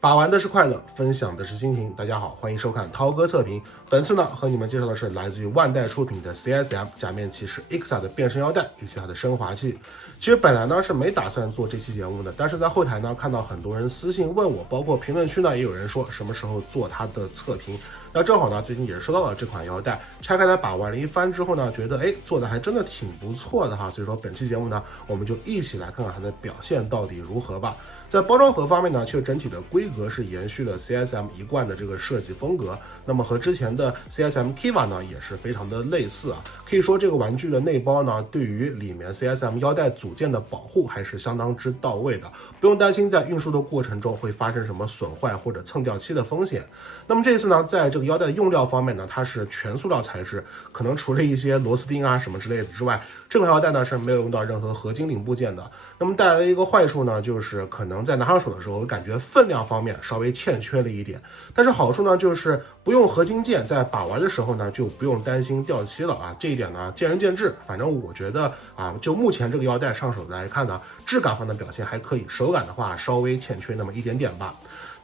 把玩的是快乐，分享的是心情。大家好，欢迎收看涛哥测评。本次呢，和你们介绍的是来自于万代出品的 CSM 假面骑士 Ixa 的变身腰带以及它的升华器。其实本来呢是没打算做这期节目的，但是在后台呢看到很多人私信问我，包括评论区呢也有人说什么时候做它的测评。那正好呢，最近也是收到了这款腰带，拆开来把玩了一番之后呢，觉得做的还真的挺不错的哈。所以说本期节目呢，我们就一起来看看它的表现到底如何吧。在包装盒方面呢，却整体的规格是延续了 CSM 一贯的这个设计风格，那么和之前的 CSM Kiva 呢也是非常的类似啊。可以说这个玩具的内包呢，对于里面 CSM 腰带组件的保护还是相当之到位的，不用担心在运输的过程中会发生什么损坏或者蹭掉漆的风险。那么这次呢，在这个腰带的用料方面呢，它是全塑料材质，可能除了一些螺丝钉啊什么之类的之外，这款腰带呢是没有用到任何合金零部件的。那么带来的一个坏处呢，就是可能在拿上手的时候，感觉分量方面稍微欠缺了一点。但是好处呢，就是不用合金件，在把玩的时候呢，就不用担心掉漆了啊。这一点呢，见仁见智。反正我觉得啊，就目前这个腰带上手来看呢，质感方面的表现还可以，手感的话稍微欠缺那么一点点吧。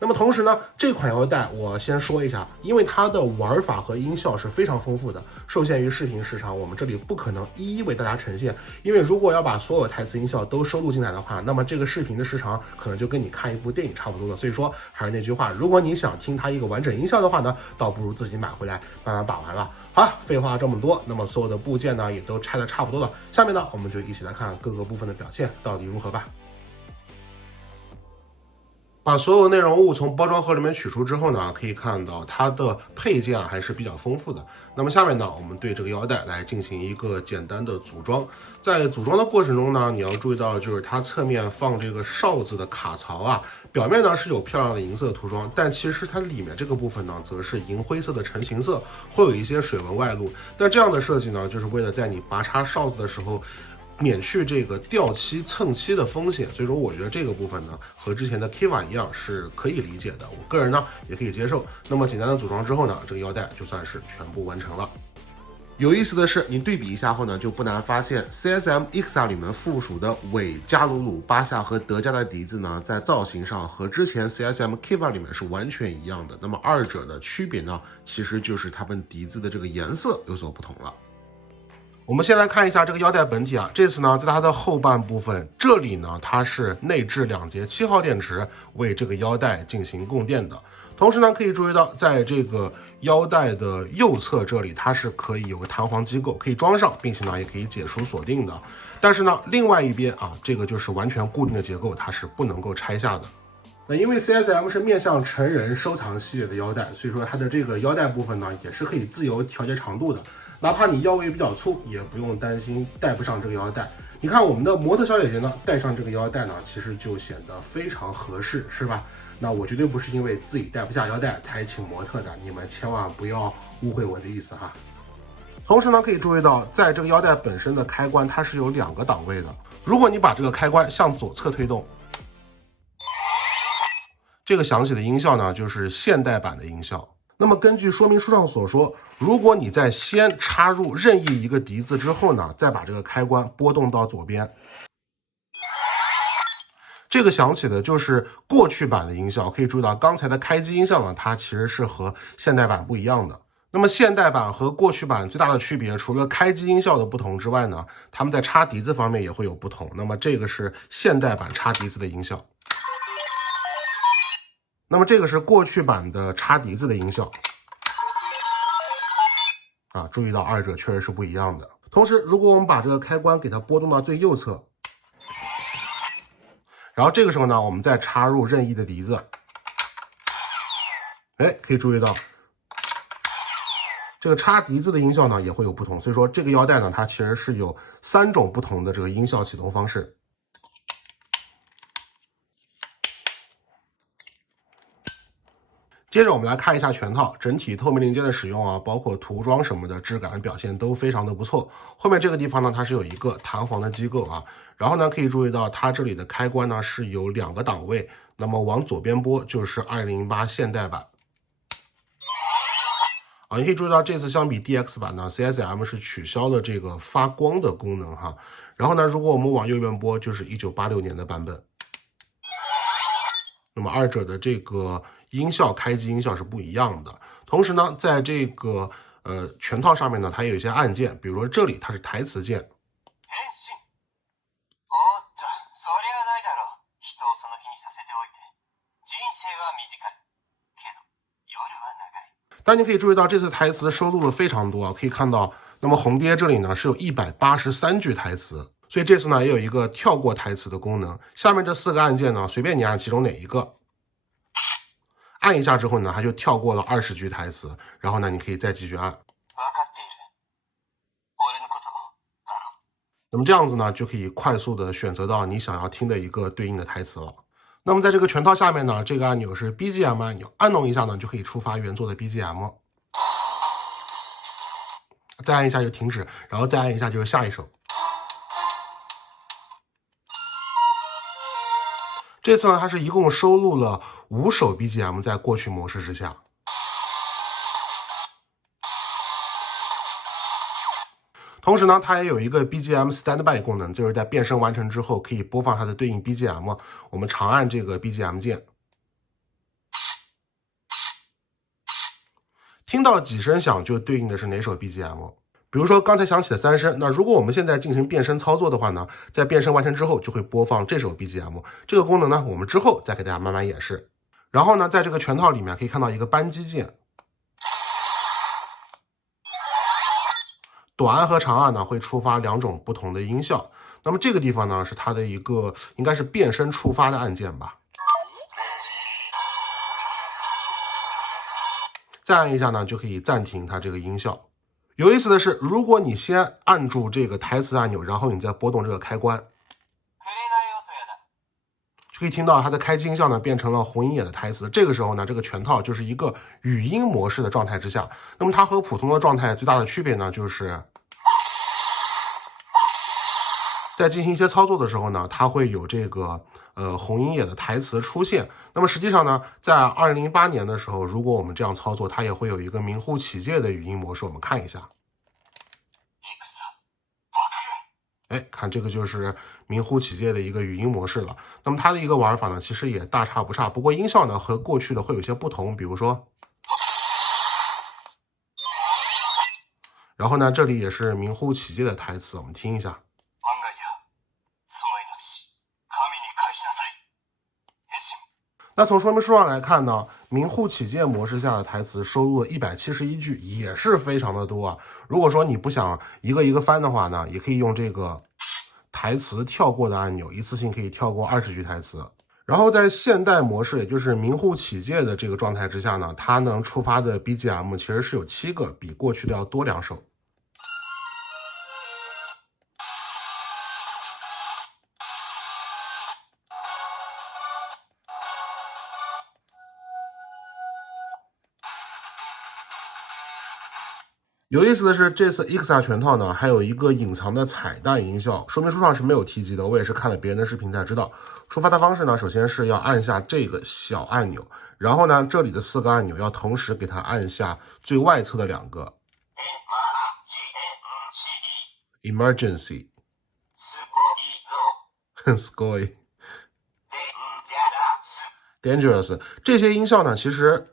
那么同时呢，这款腰带我先说一下，因为它的玩法和音效是非常丰富的，受限于视频时长，我们这里不可能一一为大家呈现，因为如果要把所有台词音效都收录进来的话，那么这个视频的时长可能就跟你看一部电影差不多了。所以说还是那句话，如果你想听它一个完整音效的话呢，倒不如自己买回来慢慢把玩了。好，废话这么多，那么所有的部件呢也都拆得差不多了，下面呢我们就一起来看各个部分的表现到底如何吧。把所有内容物从包装盒里面取出之后呢，可以看到它的配件还是比较丰富的。那么下面呢，我们对这个腰带来进行一个简单的组装。在组装的过程中呢，你要注意到就是它侧面放这个哨子的卡槽啊，表面呢是有漂亮的银色涂装，但其实它里面这个部分呢，则是银灰色的成型色，会有一些水纹外露。但这样的设计呢，就是为了在你拔插哨子的时候，免去这个掉漆蹭漆的风险，所以说我觉得这个部分呢和之前的 Kiva 一样是可以理解的，我个人呢也可以接受。那么简单的组装之后呢，这个腰带就算是全部完成了。有意思的是，你对比一下后呢，就不难发现 CSM Ixa 里面附属的韦、加鲁鲁、巴夏和德加的笛子呢，在造型上和之前 CSM Kiva 里面是完全一样的。那么二者的区别呢，其实就是它们笛子的这个颜色有所不同了。我们先来看一下这个腰带本体啊，这次呢，在它的后半部分这里呢，它是内置2节7号电池为这个腰带进行供电的。同时呢，可以注意到，在这个腰带的右侧这里，它是可以有个弹簧机构可以装上，并且呢，也可以解除锁定的。但是呢，另外一边啊，这个就是完全固定的结构，它是不能够拆下的。那因为 CSM 是面向成人收藏系列的腰带，所以说它的这个腰带部分呢，也是可以自由调节长度的。哪怕你腰围比较粗，也不用担心带不上这个腰带。你看我们的模特小姐姐呢，带上这个腰带呢，其实就显得非常合适，是吧？那我绝对不是因为自己带不下腰带才请模特的，你们千万不要误会我的意思哈。同时呢，可以注意到，在这个腰带本身的开关，它是有2个档位的。如果你把这个开关向左侧推动，这个响起的音效呢，就是现代版的音效。那么根据说明书上所说，如果你在先插入任意一个笛子之后呢，再把这个开关拨动到左边，这个响起的就是过去版的音效。可以注意到刚才的开机音效呢，它其实是和现代版不一样的。那么现代版和过去版最大的区别，除了开机音效的不同之外呢，它们在插笛子方面也会有不同。那么这个是现代版插笛子的音效。那么这个是过去版的插笛子的音效啊，注意到二者确实是不一样的。同时，如果我们把这个开关给它拨动到最右侧，然后这个时候呢，我们再插入任意的笛子，可以注意到这个插笛子的音效呢也会有不同。所以说这个腰带呢，它其实是有3种不同的这个音效启动方式。接着我们来看一下全套，整体透明零件的使用啊，包括涂装什么的，质感表现都非常的不错。后面这个地方呢，它是有一个弹簧的机构啊，然后呢，可以注意到它这里的开关呢是有2个档位，那么往左边拨就是2008现代版。你可以注意到这次相比 DX 版呢 ，CSM 是取消了这个发光的功能哈。然后呢，如果我们往右边拨，就是1986年的版本。那么二者的这个音效开机音效是不一样的。同时呢，在这个全套上面呢，它有一些按键，比如说这里它是台词键。但你可以注意到这次台词收录了非常多啊，可以看到，那么红爹这里呢是有183句台词，所以这次呢也有一个跳过台词的功能。下面这4个按键呢，随便你按其中哪一个，按一下之后呢，它就跳过了20句台词，然后呢你可以再继续按。那么这样子呢，就可以快速的选择到你想要听的一个对应的台词了。那么在这个全套下面呢，这个按钮是 BGM 按钮，按动一下呢，就可以触发原作的 BGM。再按一下就停止，然后再按一下就是下一首。这次呢，它是一共收录了5首 BGM 在过去模式之下。同时呢，它也有一个 BGM Standby 功能，就是在变身完成之后可以播放它的对应 BGM。我们长按这个 BGM 键，听到几声响就对应的是哪首 BGM。比如说刚才响起的3声，那如果我们现在进行变身操作的话呢，在变身完成之后就会播放这首 BGM。这个功能呢，我们之后再给大家慢慢演示。然后呢，在这个全套里面可以看到一个扳机键。短按和长按呢会触发2种不同的音效，那么这个地方呢是它的一个应该是变身触发的按键吧。再按一下呢就可以暂停它这个音效。有意思的是，如果你先按住这个台词按钮，然后你再拨动这个开关，就可以听到它的开机音效呢变成了红鹰眼的台词。这个时候呢，这个全套就是一个语音模式的状态之下。那么它和普通的状态最大的区别呢，就是在进行一些操作的时候呢，它会有这个红鹰眼的台词出现。那么实际上呢，在2008年的时候，如果我们这样操作，它也会有一个名副其实的语音模式。我们看一下。哎，看这个就是名副其实的一个语音模式了。那么它的一个玩法呢，其实也大差不差，不过音效呢和过去的会有些不同，比如说，然后呢这里也是名副其实的台词，我们听一下。那从说明书上来看呢，名护启介模式下的台词收录了171句，也是非常的多啊。如果说你不想一个一个翻的话呢，也可以用这个台词跳过的按钮，一次性可以跳过20句台词。然后在现代模式，也就是名护启介的这个状态之下呢，它能触发的 BGM 其实是有7个，比过去的要多2首。有意思的是，这次 EXA 全套呢，还有一个隐藏的彩蛋音效，说明书上是没有提及的，我也是看了别人的视频才知道。触发的方式呢，首先是要按下这个小按钮，然后呢，这里的4个按钮要同时给它按下最外侧的2个 Emergency Scoy Dangerous 这些音效呢，其实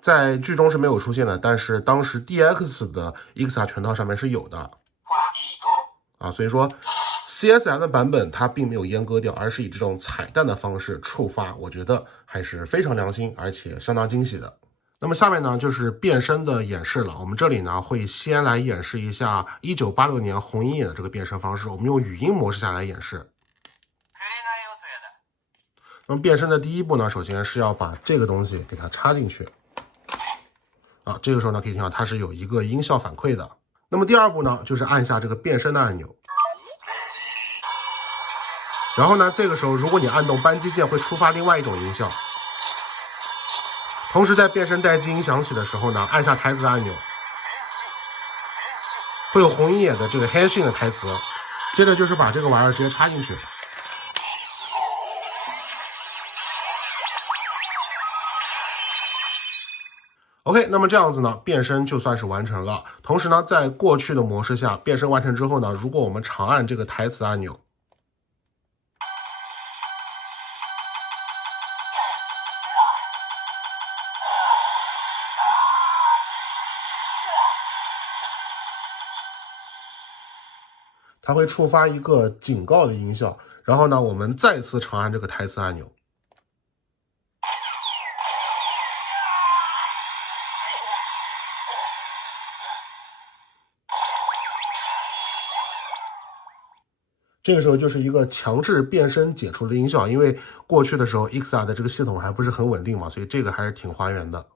在剧中是没有出现的，但是当时 DX 的 EXA 全套上面是有的啊，所以说 CSM 的版本它并没有阉割掉，而是以这种彩蛋的方式触发，我觉得还是非常良心，而且相当惊喜的。那么下面呢就是变身的演示了，我们这里呢会先来演示一下1986年红鹰眼的这个变身方式，我们用语音模式下来演示。那么变身的第一步呢，首先是要把这个东西给它插进去。啊，这个时候呢，可以听到它是有一个音效反馈的。那么第2步呢，就是按下这个变身的按钮。然后呢，这个时候如果你按动扳机键，会触发另外一种音效。同时在变身待机音响起的时候呢，按下台词按钮，会有红鹰眼的这个 Henshin 的台词。接着就是把这个玩意儿直接插进去。OK， 那么这样子呢，变身就算是完成了。同时呢，在过去的模式下，变身完成之后呢，如果我们长按这个台词按钮，它会触发一个警告的音效，然后呢，我们再次长按这个台词按钮。这个时候就是一个强制变身解除的音效，因为过去的时候 Exa 的这个系统还不是很稳定嘛，所以这个还是挺还原的。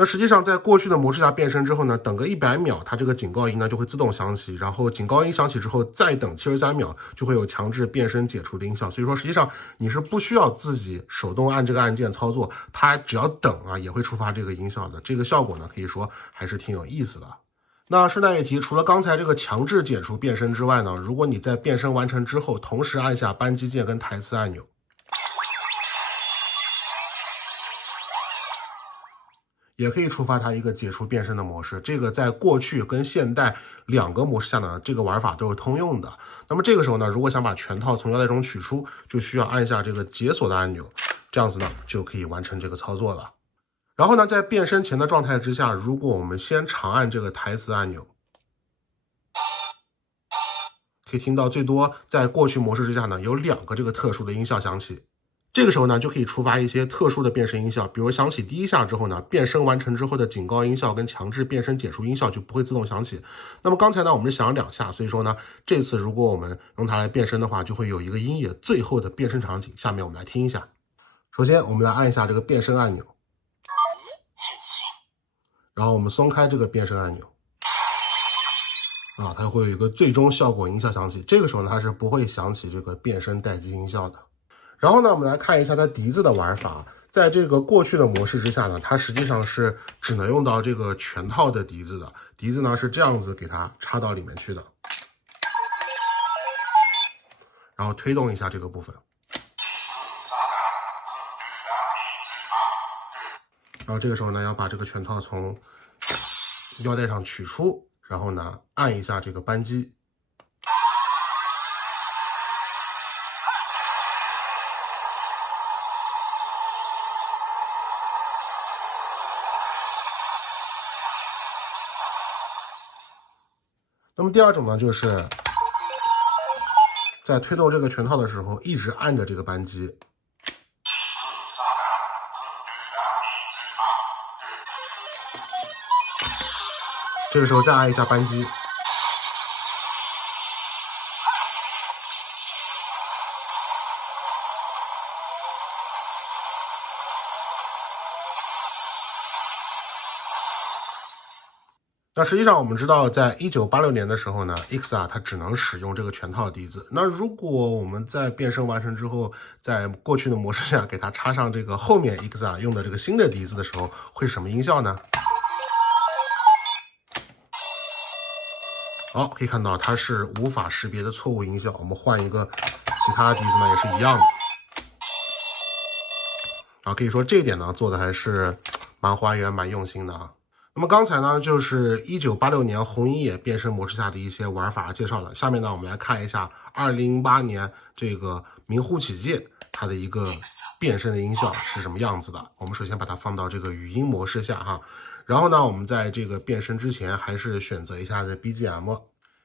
那实际上在过去的模式下变身之后呢，等个100秒，它这个警告音呢就会自动响起，然后警告音响起之后再等73秒，就会有强制变身解除的音效。所以说实际上你是不需要自己手动按这个按键操作，它只要等啊也会触发这个音效的。这个效果呢可以说还是挺有意思的。那顺带一提，除了刚才这个强制解除变身之外呢，如果你在变身完成之后，同时按下扳机键跟台词按钮，也可以触发它一个解除变身的模式。这个在过去跟现代2个模式下呢，这个玩法都是通用的。那么这个时候呢，如果想把全套从腰带中取出，就需要按下这个解锁的按钮，这样子呢就可以完成这个操作了。然后呢，在变身前的状态之下，如果我们先长按这个台词按钮，可以听到最多在过去模式之下呢，有2个这个特殊的音效响起。这个时候呢，就可以触发一些特殊的变身音效，比如响起第1下之后呢，变身完成之后的警告音效跟强制变身解除音效就不会自动响起。那么刚才呢，我们是响了2下，所以说呢，这次如果我们用它来变身的话，就会有一个音野最后的变身场景。下面我们来听一下。首先，我们来按一下这个变身按钮。然后我们松开这个变身按钮，它会有一个最终效果音效响起。这个时候呢，它是不会响起这个变身待机音效的。然后呢，我们来看一下它笛子的玩法。在这个过去的模式之下呢，它实际上是只能用到这个全套的笛子的。笛子呢是这样子给它插到里面去的，然后推动一下这个部分。然后这个时候呢，要把这个全套从腰带上取出，然后呢，按一下这个扳机。那么第2种呢，就是在推动这个全套的时候，一直按着这个扳机。这个时候再按一下扳机，那实际上我们知道，在1986年的时候呢 ，Exa 它只能使用这个全套笛子。那如果我们在变身完成之后，在过去的模式下给它插上这个后面 Exa 用的这个新的笛子的时候，会是什么音效呢？好，可以看到它是无法识别的错误音效。我们换一个其他的笛子呢，也是一样的。可以说这一点呢做的还是蛮还原、蛮用心的啊。那么刚才呢就是1986年红鹰野变身模式下的一些玩法介绍了。下面呢我们来看一下2008年这个名护启介它的一个变身的音效是什么样子的。我们首先把它放到这个语音模式下哈。然后呢，我们在这个变身之前，还是选择一下这 BGM。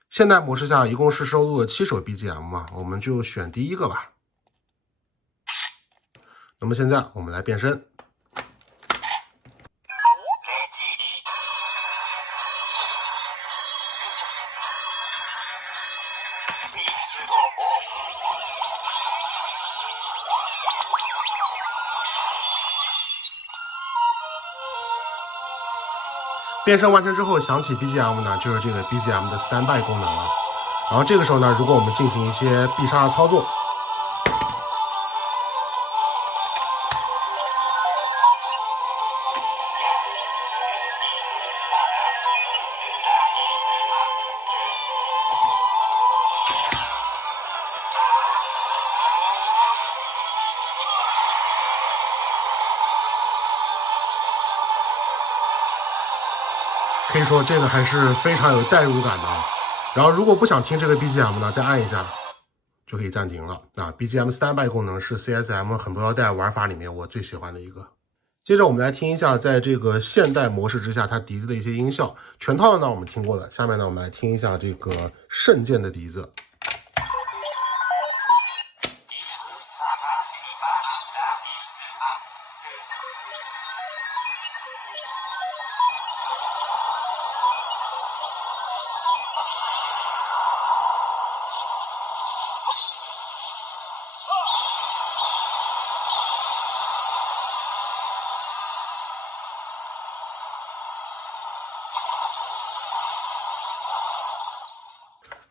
现代模式下一共是收录了7首 BGM 嘛，我们就选第1个吧。那么现在我们来变身。变身完成之后响起 BGM 呢，就是这个 BGM 的 Standby 功能了。然后这个时候呢，如果我们进行一些必杀的操作，可以说这个还是非常有代入感的。然后如果不想听这个 BGM 呢，再按一下就可以暂停了。BGM Standby 功能是 CSM 很多腰带玩法里面我最喜欢的一个。接着我们来听一下，在这个现代模式之下，它笛子的一些音效。全套的呢我们听过了，下面呢我们来听一下这个圣剑的笛子。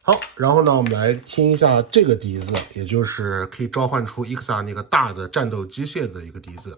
好，然后呢，我们来听一下这个笛子，也就是可以召唤出 Ixa 那个大的战斗机械的一个笛子。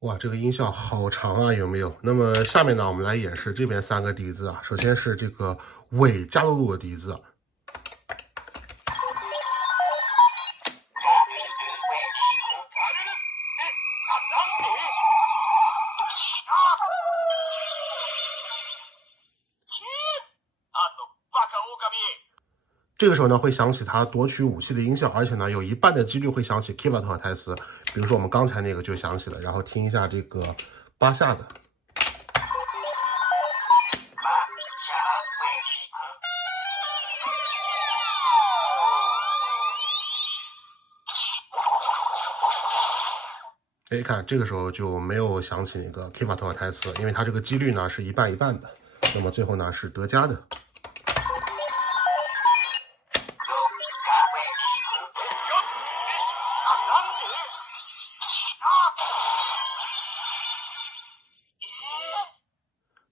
哇，这个音效好长啊，有没有？那么下面呢，我们来演示这边3个笛子啊。首先是这个尾加露露的笛子。这个时候呢，会响起他夺取武器的音效，而且呢，有一半的几率会响起 Kiva 的台词。比如说我们刚才那个就响起了，然后听一下这个巴夏的。哎，看这个时候就没有响起那个 Kiva 的台词，因为它这个几率呢是一半一半的。那么最后呢是德加的。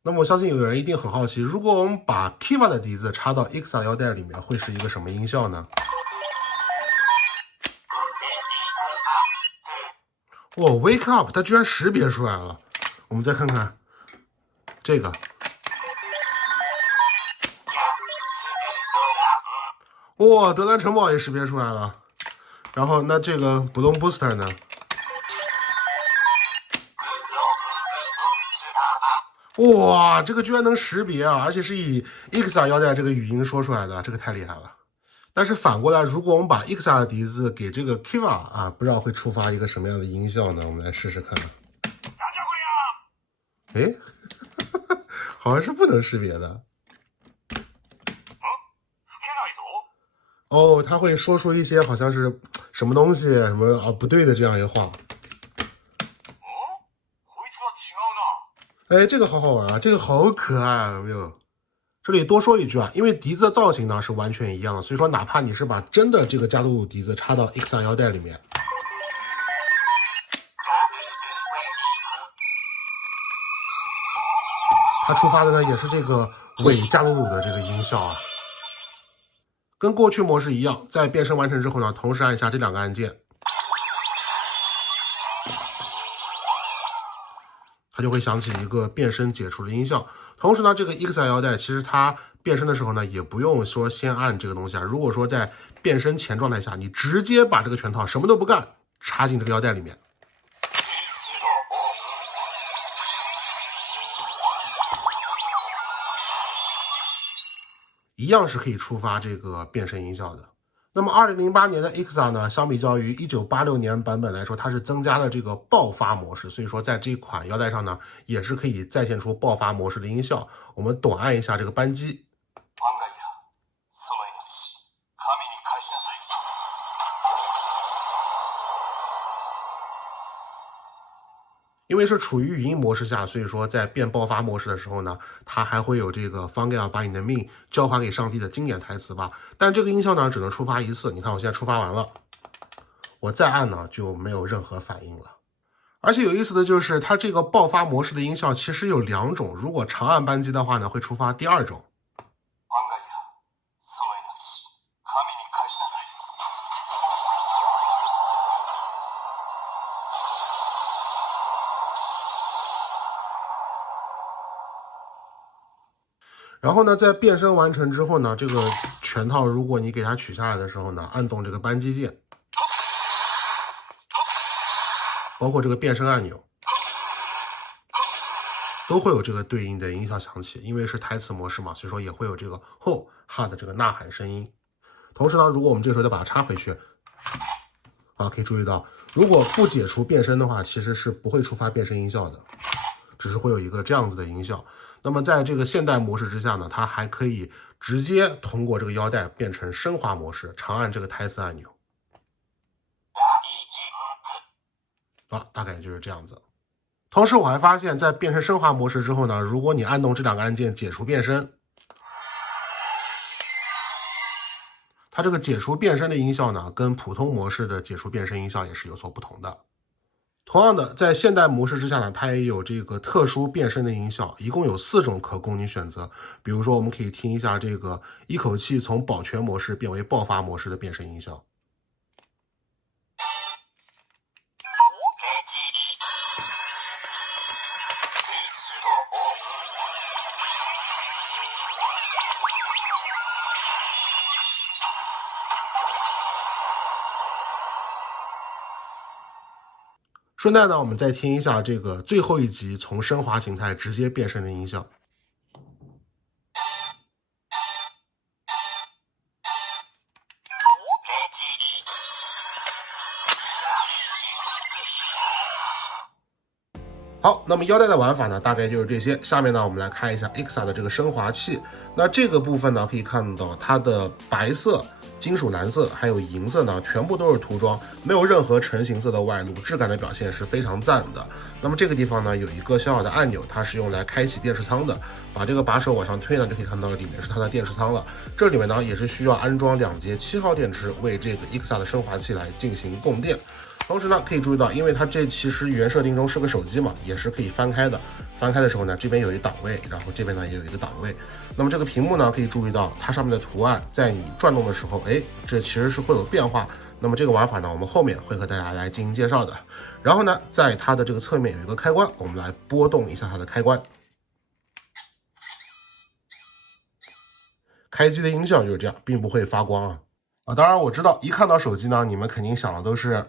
那么我相信有人一定很好奇，如果我们把 Kiva 的笛子插到 Ixa 腰带里面，会是一个什么音效呢？哇 ，Wake Up， 它居然识别出来了。我们再看看这个，哇，德兰城堡也识别出来了。然后那这个 Bloom Booster 呢？哇，这个居然能识别啊！而且是以 Ixa 腰带这个语音说出来的，这个太厉害了。但是反过来，如果我们把 Ixa 的笛子给这个 Kiva 啊，不知道会触发一个什么样的音效呢？我们来试试看。哎，好像是不能识别的。哦，他会说出一些好像是什么东西什么啊不对的这样一个话。哎，这个好好玩啊，这个好可爱啊，有没有？这里多说一句啊，因为笛子的造型呢是完全一样的，所以说哪怕你是把真的这个加露露笛子插到 Ixa 腰带里面，它触发的呢也是这个尾加露露的这个音效啊。跟过去模式一样，在变身完成之后呢，同时按下这2个按键。它就会响起一个变身解除的音效。同时呢，这个 Ixa 腰带其实它变身的时候呢，也不用说先按这个东西啊。如果说在变身前状态下，你直接把这个拳套什么都不干插进这个腰带里面，一样是可以触发这个变身音效的。那么2008年的 Ixa 呢，相比较于1986年版本来说，它是增加了这个爆发模式，所以说在这款腰带上呢，也是可以再现出爆发模式的音效。我们短按一下这个扳机。因为是处于语音模式下，所以说在变爆发模式的时候呢，它还会有这个方盖尔把你的命交还给上帝的经典台词吧。但这个音效呢，只能触发1次。你看我现在触发完了，我再按呢就没有任何反应了。而且有意思的就是，它这个爆发模式的音效其实有2种，如果长按扳机的话呢，会触发第2种。然后呢，在变身完成之后呢，这个拳套如果你给它取下来的时候呢，按动这个扳机键，包括这个变身按钮，都会有这个对应的音效响起。因为是台词模式嘛，所以说也会有这个吼哈的这个呐喊声音。同时呢，如果我们这个时候再把它插回去，好，可以注意到，如果不解除变声的话，其实是不会触发变声音效的，只是会有一个这样子的音效。那么在这个现代模式之下呢，它还可以直接通过这个腰带变成升华模式，长按这个台词按钮。啊，大概就是这样子。同时我还发现，在变成升华模式之后呢，如果你按动这两个按键解除变声，它这个解除变声的音效呢，跟普通模式的解除变声音效也是有所不同的。同样的，在现代模式之下呢，它也有这个特殊变声的音效，一共有4种可供你选择。比如说，我们可以听一下这个一口气从保全模式变为爆发模式的变声音效。顺带呢，我们再听一下这个最后一集从升华形态直接变声的音效。好，那么腰带的玩法呢，大概就是这些。下面呢，我们来看一下 Ixa 的这个升华器。那这个部分呢，可以看到它的白色、金属蓝色还有银色呢，全部都是涂装，没有任何成型色的外露，质感的表现是非常赞的。那么这个地方呢，有一个小小的按钮，它是用来开启电视仓的。把这个把手往上推呢，就可以看到里面是它的电视仓了。这里面呢，也是需要安装2节7号电池，为这个 Ixa 的升华器来进行供电。同时呢，可以注意到，因为它这其实原设定中是个手机嘛，也是可以翻开的。翻开的时候呢，这边有一档位，然后这边呢也有一个档位。那么这个屏幕呢，可以注意到它上面的图案，在你转动的时候，这其实是会有变化。那么这个玩法呢，我们后面会和大家来进行介绍的。然后呢，在它的这个侧面有一个开关，我们来拨动一下它的开关。开机的音效就是这样，并不会发光啊。当然我知道，一看到手机呢，你们肯定想的都是。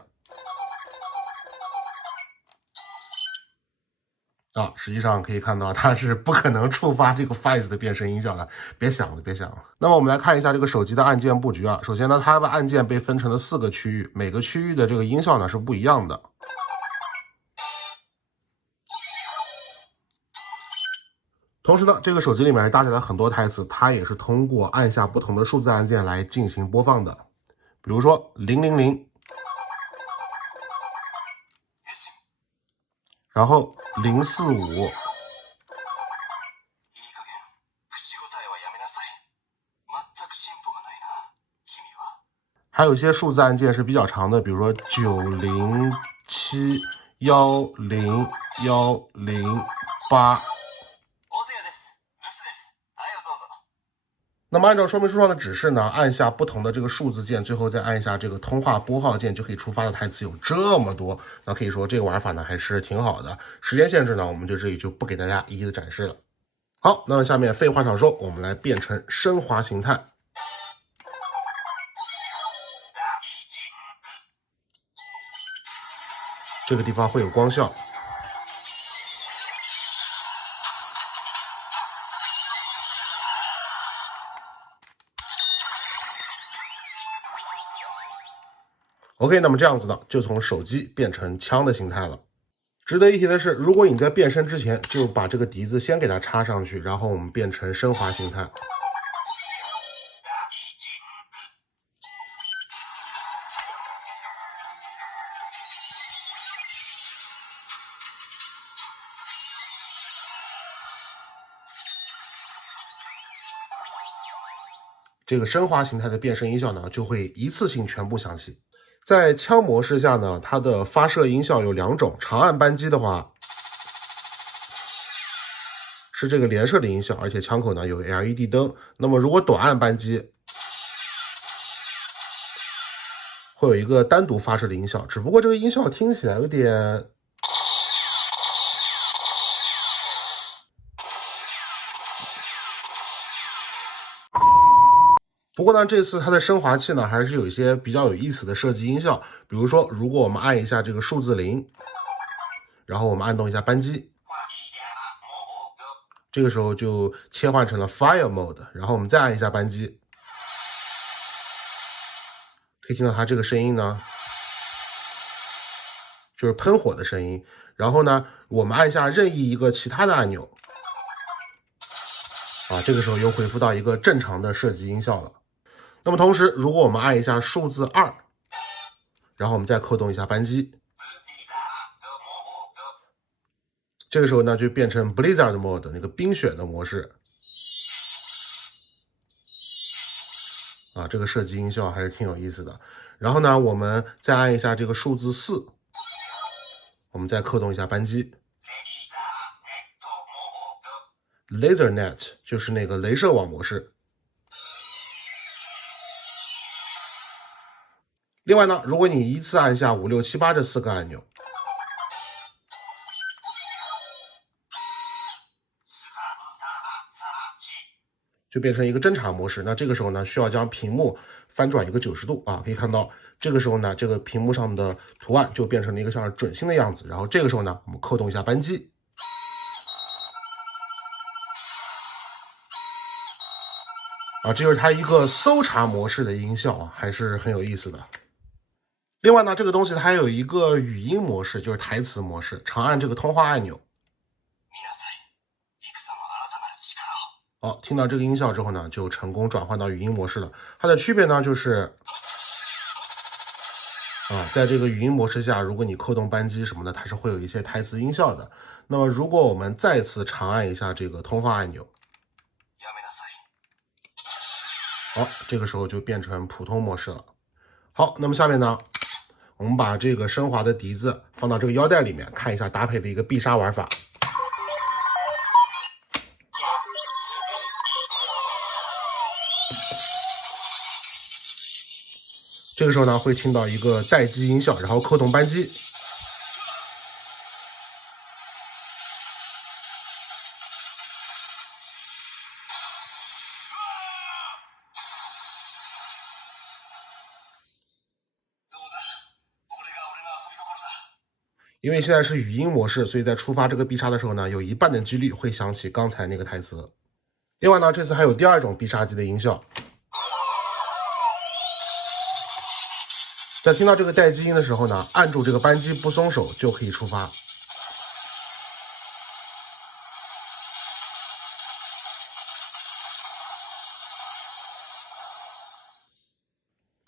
实际上可以看到它是不可能触发这个 Fizz 的变声音效的，别想了，别想了。那么我们来看一下这个手机的按键布局首先呢，它的按键被分成了4个区域，每个区域的这个音效呢是不一样的。同时呢，这个手机里面搭载了很多台词，它也是通过按下不同的数字按键来进行播放的，比如说000，然后045。还有一些数字按键是比较长的，比如说907101008。那么按照说明书上的指示呢，按下不同的这个数字键，最后再按下这个通话拨号键，就可以触发的台词有这么多。那可以说这个玩法呢还是挺好的。时间限制呢，我们就这里就不给大家一一的展示了。好，那么下面废话少说，我们来变成升华形态。这个地方会有光效。OK， 那么这样子呢，就从手机变成枪的形态了。值得一提的是，如果你在变身之前就把这个笛子先给它插上去，然后我们变成升华形态。这个升华形态的变声音效呢，就会一次性全部响起。在枪模式下呢，它的发射音效有2种，长按扳机的话是这个连射的音效，而且枪口呢有 LED 灯。那么如果短按扳机，会有一个单独发射的音效，只不过这个音效听起来有点。不过呢，这次它的升华器呢，还是有一些比较有意思的设计音效。比如说，如果我们按一下这个数字0，然后我们按动一下扳机，这个时候就切换成了 Fire Mode， 然后我们再按一下扳机，可以听到它这个声音呢，就是喷火的声音。然后呢，我们按下任意一个其他的按钮，这个时候又恢复到一个正常的射击音效了。那么同时，如果我们按一下数字2，然后我们再扣动一下扳机，这个时候呢就变成 Blizzard Mode 那个冰雪的模式。这个射击音效还是挺有意思的。然后呢，我们再按一下这个数字4，我们再扣动一下扳机。Laser Net 就是那个镭射网模式。另外呢，如果你依次按下5、6、7、8这4个按钮，就变成一个侦察模式。那这个时候呢，需要将屏幕翻转一个90度可以看到，这个时候呢，这个屏幕上的图案就变成了一个像准星的样子。然后这个时候呢，我们扣动一下扳机，这就是它一个搜查模式的音效还是很有意思的。另外呢，这个东西它还有一个语音模式，就是台词模式，长按这个通话按钮。听到这个音效之后呢，就成功转换到语音模式了。它的区别呢，就是在这个语音模式下，如果你扣动扳机什么的，它是会有一些台词音效的。那么如果我们再次长按一下这个通话按钮，这个时候就变成普通模式了。好，那么下面呢，我们把这个升华的笛子放到这个腰带里面，看一下搭配的一个必杀玩法。这个时候呢，会听到一个待机音效，然后扣动扳机。因为现在是语音模式，所以在触发这个必杀的时候呢，有1半的几率会响起刚才那个台词。另外呢，这次还有第2种必杀技的音效。在听到这个待机音的时候呢，按住这个扳机不松手就可以触发。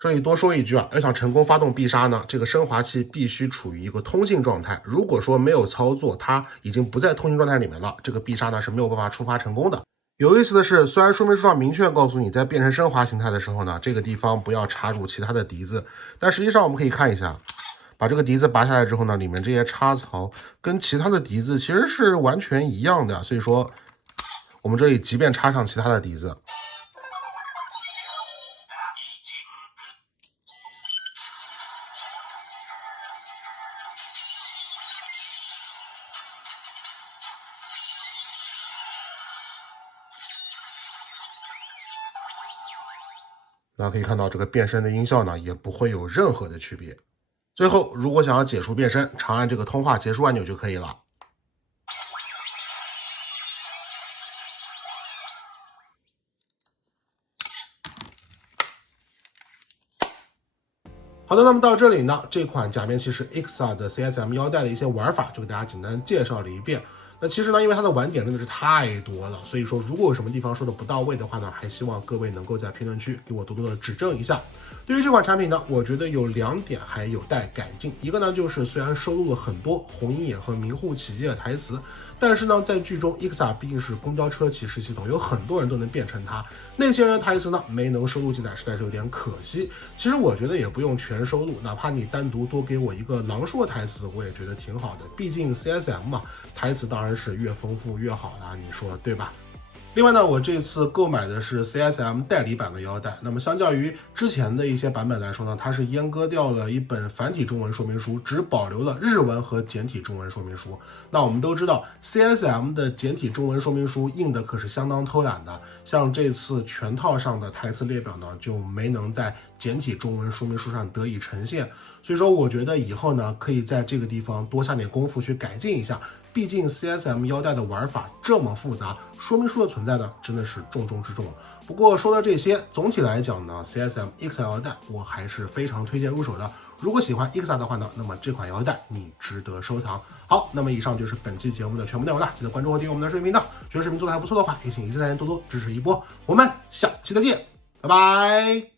这里多说一句要想成功发动必杀呢，这个升华器必须处于一个通信状态。如果说没有操作，它已经不在通信状态里面了，这个必杀呢是没有办法触发成功的。有意思的是，虽然说明书上明确告诉你在变成升华形态的时候呢，这个地方不要插入其他的笛子，但实际上我们可以看一下，把这个笛子拔下来之后呢，里面这些插槽跟其他的笛子其实是完全一样的，所以说我们这里即便插上其他的笛子，那可以看到这个变身的音效呢，也不会有任何的区别。最后，如果想要解除变身，长按这个通话结束按钮就可以了。好的，那么到这里呢，这款假面骑士 Ixa 的 CSM 腰带的一些玩法就给大家简单介绍了一遍。那其实呢，因为它的玩点真的是太多了，所以说如果有什么地方说的不到位的话呢，还希望各位能够在评论区给我多多的指正一下。对于这款产品呢，我觉得有2点还有待改进。一个呢，就是虽然收录了很多红鹰眼和名护起介的台词，但是呢，在剧中 Ixa 毕竟是公交车骑士系统，有很多人都能变成它，那些人的台词呢没能收录进来，实在是有点可惜。其实我觉得也不用全收录，哪怕你单独多给我一个狼叔的台词，我也觉得挺好的。毕竟 CSM 嘛，台词当然是越丰富越好啦，你说对吧？另外呢，我这次购买的是 CSM 代理版的腰带，那么相较于之前的一些版本来说呢，它是阉割掉了一本繁体中文说明书，只保留了日文和简体中文说明书。那我们都知道 CSM 的简体中文说明书印的可是相当偷懒的，像这次全套上的台词列表呢，就没能在简体中文说明书上得以呈现。所以说我觉得以后呢，可以在这个地方多下点功夫去改进一下，毕竟 CSM 腰带的玩法这么复杂，说明书的存在呢真的是重中之重。不过说到这些，总体来讲呢 CSM Ixa 腰带我还是非常推荐入手的。如果喜欢 Ixa 的话呢，那么这款腰带你值得收藏。好，那么以上就是本期节目的全部内容了，记得关注和订阅我们的视频频道。觉得视频做的还不错的话，也请一次3连多多支持一波。我们下期再见，拜拜。